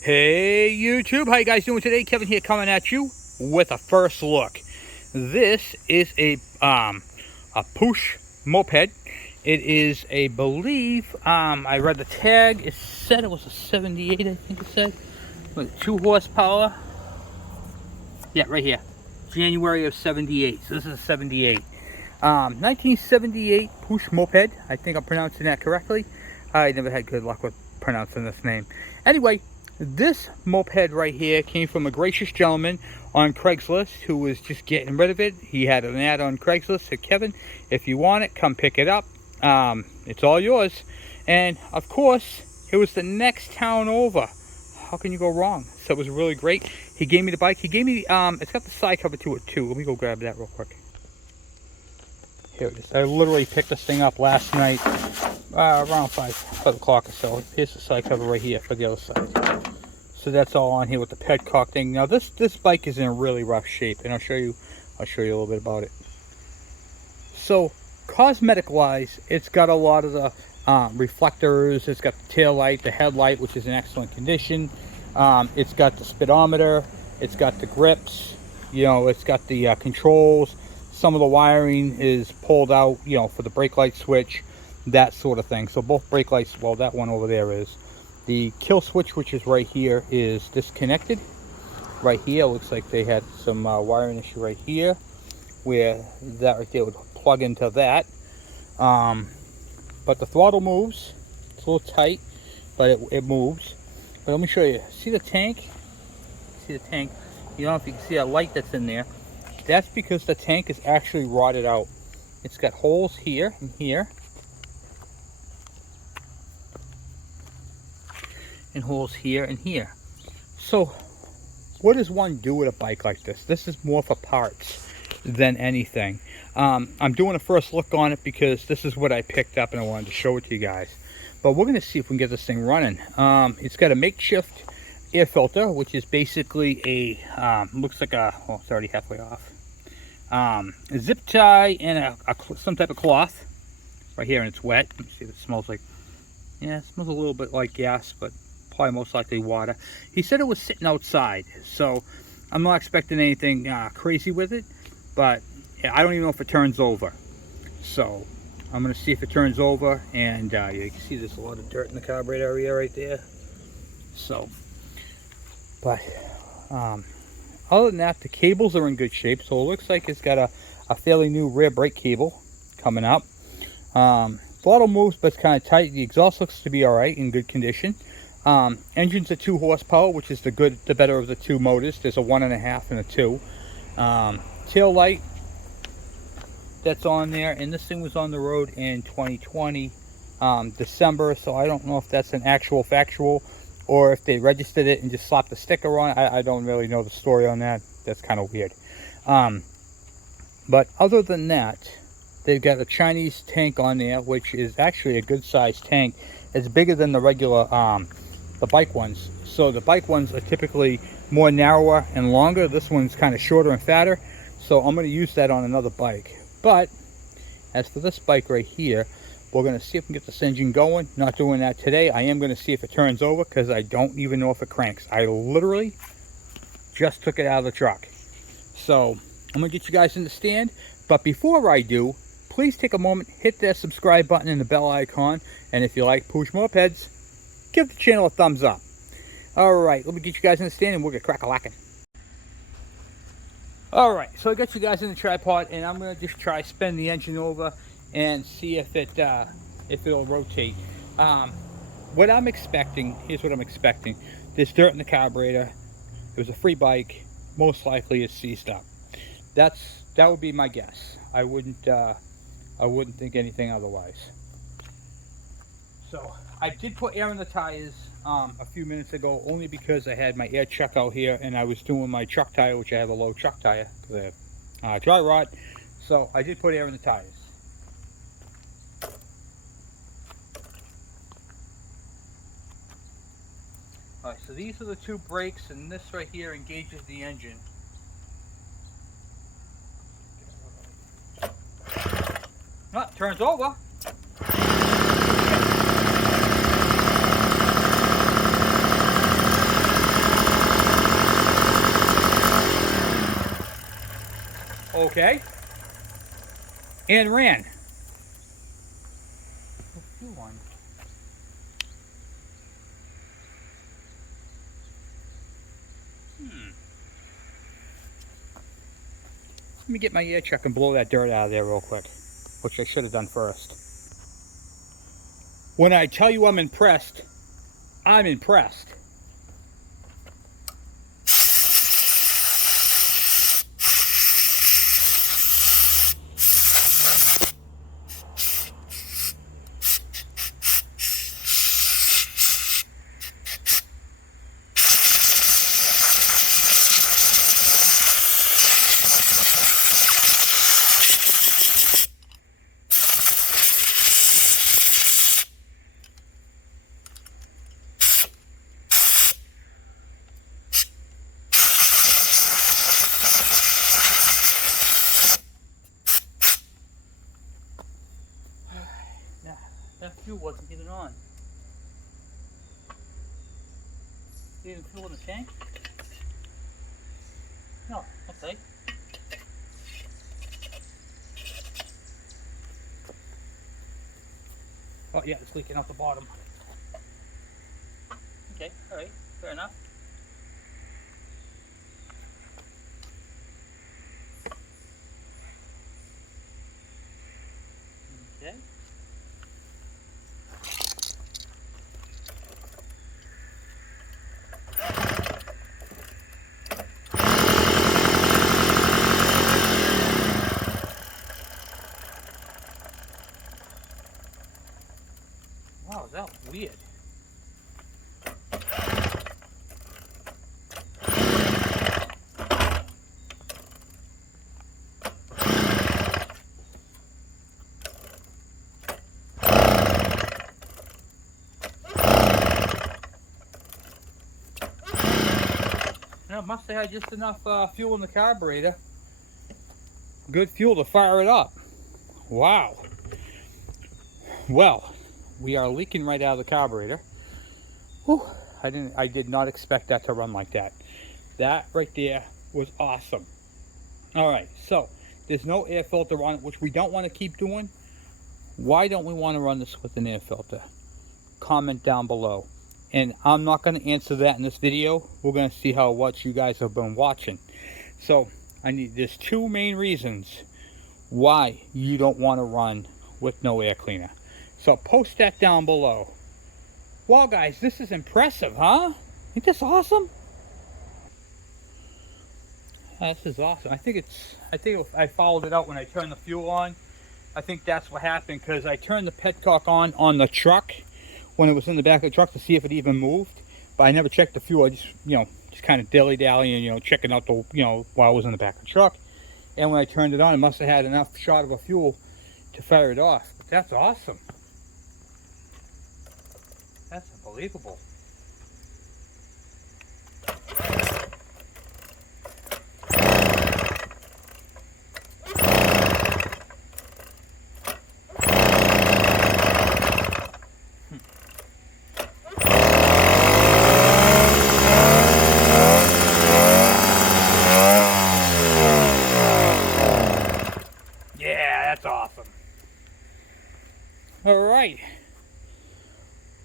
Hey YouTube, how you guys doing today? Kevin here coming at you with a first look. This is a PUCH Moped. It is a believe, I read the tag, it said it was a 78, I think it said. With 2 horsepower. Yeah, right here. January of 78. So this is a 78. 1978 PUCH Moped. I think I'm pronouncing that correctly. I never had good luck with pronouncing this name. Anyway, this moped right here came from a gracious gentleman on Craigslist who was just getting rid of it. He had an ad on Craigslist, said, Kevin, if you want it, come pick it up. It's all yours. And of course, it was the next town over. How can you go wrong? So it was really great. He gave me the bike. He gave me, it's got the side cover to it too. Let me go grab that real quick. Here it is. I literally picked this thing up last night, around 5 o'clock or so. Here's the side cover right here for the other side. So that's all on here with the petcock thing. Now this bike is in really rough shape, and I'll show you a little bit about it. So cosmetic wise, it's got a lot of the reflectors. It's got the tail light, the headlight, which is in excellent condition. It's got the speedometer. It's got the grips. You know, it's got the controls. Some of the wiring is pulled out, you know, for the brake light switch, that sort of thing. So both brake lights, well, that one over there is. The kill switch, which is right here, is disconnected. Right here, looks like they had some wiring issue right here, where that right there would plug into that. But the throttle moves. It's a little tight, but it moves. But let me show you. See the tank? See the tank? You know, if you can see a light that's in there. That's because the tank is actually rotted out. It's got holes here and here. And holes here and here. So, what does one do with a bike like this? This is more for parts than anything. I'm doing a first look on it because this is what I picked up and I wanted to show it to you guys. But we're going to see if we can get this thing running. It's got a makeshift air filter, which is basically a, looks like a, well, it's already halfway off. A zip tie and some type of cloth right here, and it's wet. Let me see if it smells like, yeah, it smells a little bit like gas, but probably most likely water. He said it was sitting outside, so I'm not expecting anything crazy with it, but yeah, I don't even know if it turns over. So I'm going to see if it turns over, and you can see there's a lot of dirt in the carburetor area right there. So, but other than that, the cables are in good shape, so it looks like it's got a fairly new rear brake cable coming up. Throttle moves, but it's kind of tight. The exhaust looks to be all right, in good condition. Engine's a 2 horsepower, which is the better of the 2 motors. There's a 1.5 and a 2. Tail light that's on there, and this thing was on the road in 2020 December, so I don't know if that's an actual factual or if they registered it and just slapped the sticker on it. I don't really know the story on that. That's kind of weird. But other than that, they've got a Chinese tank on there, which is actually a good sized tank. It's bigger than the regular the bike ones. So the bike ones are typically more narrower and longer. This one's kind of shorter and fatter, so I'm going to use that on another bike. But as for this bike right here, we're going to see if we can get this engine going. Not doing that today. I am going to see if it turns over, because I don't even know if it cranks. I literally just took it out of the truck. So I'm going to get you guys in the stand. But before I do, please take a moment, hit that subscribe button and the bell icon. And if you like PUCH Mopeds, give the channel a thumbs up. Alright, let me get you guys in the stand and we'll get crack-a-lacking. Alright, so I got you guys in the tripod, and I'm going to just try spin the engine over and see if it'll rotate. What I'm expecting, here's what I'm expecting. There's dirt in the carburetor. It was a free bike. Most likely it's seized up. That would be my guess. I wouldn't think anything otherwise. So I did put air in the tires a few minutes ago, only because I had my air check out here and I was doing my truck tire, which I have a low truck tire because I have dry rot. So I did put air in the tires. Alright, so these are the 2 brakes, and this right here engages the engine. Oh, it turns over. okay. And ran. Fuel on. Let me get my air check and blow that dirt out of there real quick, which I should have done first. When I tell you I'm impressed, I'm impressed. That fuel wasn't even on. Didn't fuel in the tank? No, okay. Oh yeah, it's leaking out the bottom. Okay, alright, fair enough. Okay. Wow, that was weird. It must have had just enough fuel in the carburetor. Good fuel to fire it up. Wow. Well, we are leaking right out of the carburetor. Whew, I did not expect that to run like that. That right there was awesome. All right, so there's no air filter on it, which we don't want to keep doing. Why don't we want to run this with an air filter? Comment down below. And I'm not going to answer that in this video. We're going to see how much you guys have been watching. So there's two main reasons why you don't want to run with no air cleaner. So post that down below. Wow guys, this is impressive, huh? Ain't this awesome? This is awesome. I think I followed it out when I turned the fuel on. I think that's what happened, because I turned the petcock on the truck when it was in the back of the truck to see if it even moved, but I never checked the fuel. I just, just kind of dilly-dallying, checking out the, while I was in the back of the truck. And when I turned it on, it must have had enough shot of a fuel to fire it off. But that's awesome. That's unbelievable. Alright.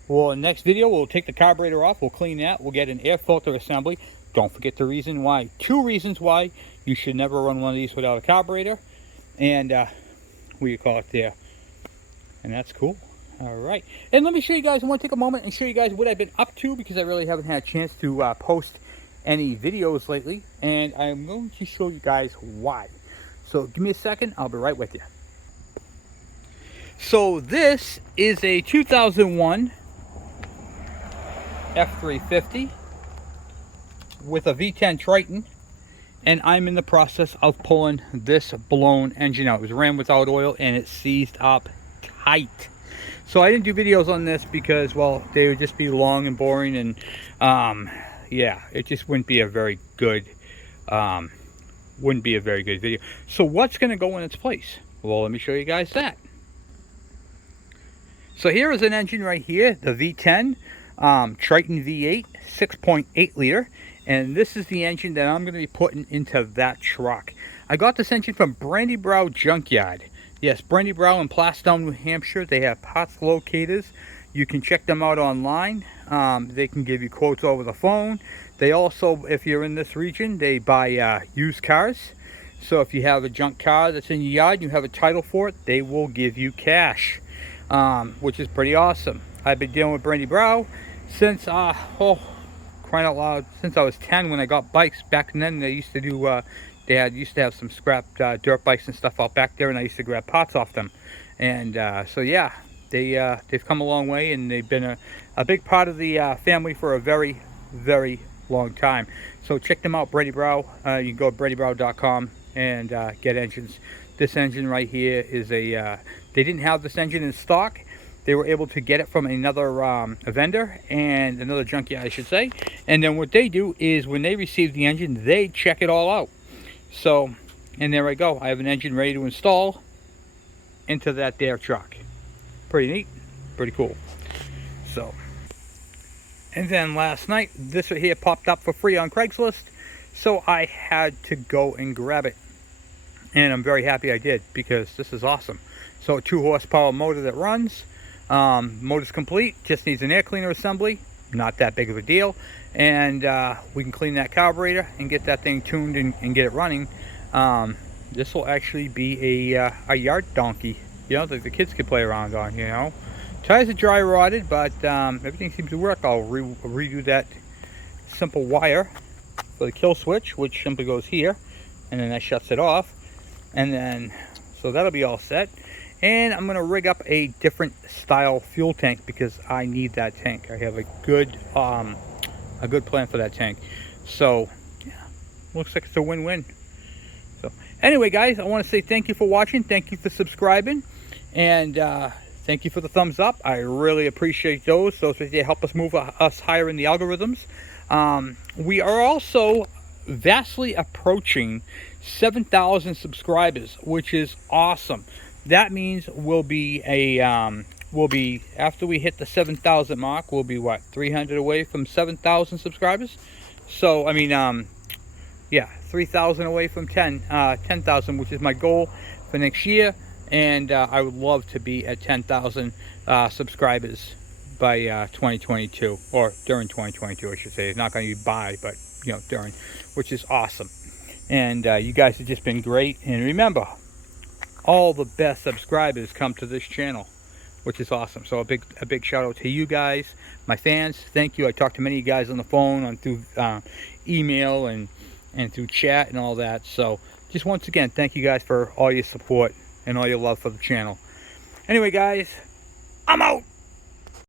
Well, in the next video, we'll take the carburetor off. We'll clean that. We'll get an air filter assembly. Don't forget the reason why. 2 reasons why you should never run one of these without a carburetor. And, what do you call it there? And that's cool. Alright. And let me show you guys, I want to take a moment and show you guys what I've been up to, because I really haven't had a chance to post any videos lately. And I'm going to show you guys why. So give me a second. I'll be right with you. So this is a 2001 F350 with a V10 Triton, and I'm in the process of pulling this blown engine out. It was ran without oil and it seized up tight. So I didn't do videos on this because, well, they would just be long and boring, and yeah, it just wouldn't be a very good video. So what's going to go in its place? Well, let me show you guys that. So here is an engine right here, the V10 Triton V8 6.8 liter, And this is the engine that I'm going to be putting into that truck. I got this engine from Brandy Brow Junkyard. Yes, Brandy Brow in Plastown, New Hampshire. They have parts locators. You can check them out online. They can give you quotes over the phone. They also, if you're in this region, they buy used cars. So if you have a junk car that's in your yard, you have a title for it, they will give you cash, which is pretty awesome. I've been dealing with Brandy Brow since, oh, crying out loud, since I was 10 when I got bikes. Back then they used to do, used to have some scrapped dirt bikes and stuff out back there, and I used to grab parts off them. And so yeah, they've come a long way, and they've been a big part of the family for a very, very long time. So check them out, Brandy Brow. You can go to brandybrow.com and get engines. This engine right here is a, they didn't have this engine in stock. They were able to get it from another a vendor and another junkyard, I should say. And then what they do is when they receive the engine, they check it all out. So, and there I go. I have an engine ready to install into that there truck. Pretty neat, pretty cool. So, and then last night, this right here popped up for free on Craigslist. So I had to go and grab it. And I'm very happy I did, because this is awesome. So a 2 horsepower motor that runs. Motor's complete, just needs an air cleaner assembly, not that big of a deal, and we can clean that carburetor and get that thing tuned and get it running. This will actually be a yard donkey, you know, that the kids can play around on, you know. Tires are dry rotted, but everything seems to work. I'll redo that simple wire for the kill switch, which simply goes here, and then that shuts it off, and then so that'll be all set. And I'm going to rig up a different style fuel tank because I need that tank. I have a good plan for that tank. So, yeah, looks like it's a win-win. So, anyway, guys, I want to say thank you for watching. Thank you for subscribing. And thank you for the thumbs up. I really appreciate those. Those right there help us move us higher in the algorithms. We are also vastly approaching 7,000 subscribers, which is awesome. That means we'll be after we hit the 7,000 mark, we'll be what, 300 away from 7,000 subscribers. So I mean, yeah, 3,000 away from 10,000, which is my goal for next year. And I would love to be at 10,000 subscribers by 2022, or during 2022, I should say. It's not going to be by, but you know, during, which is awesome. And you guys have just been great. And remember, all the best subscribers come to this channel, which is awesome. So a big shout out to you guys, my fans. Thank you. I talked to many of you guys on the phone, on through email and through chat and all that. So just once again, thank you guys for all your support and all your love for the channel. Anyway, guys, I'm out.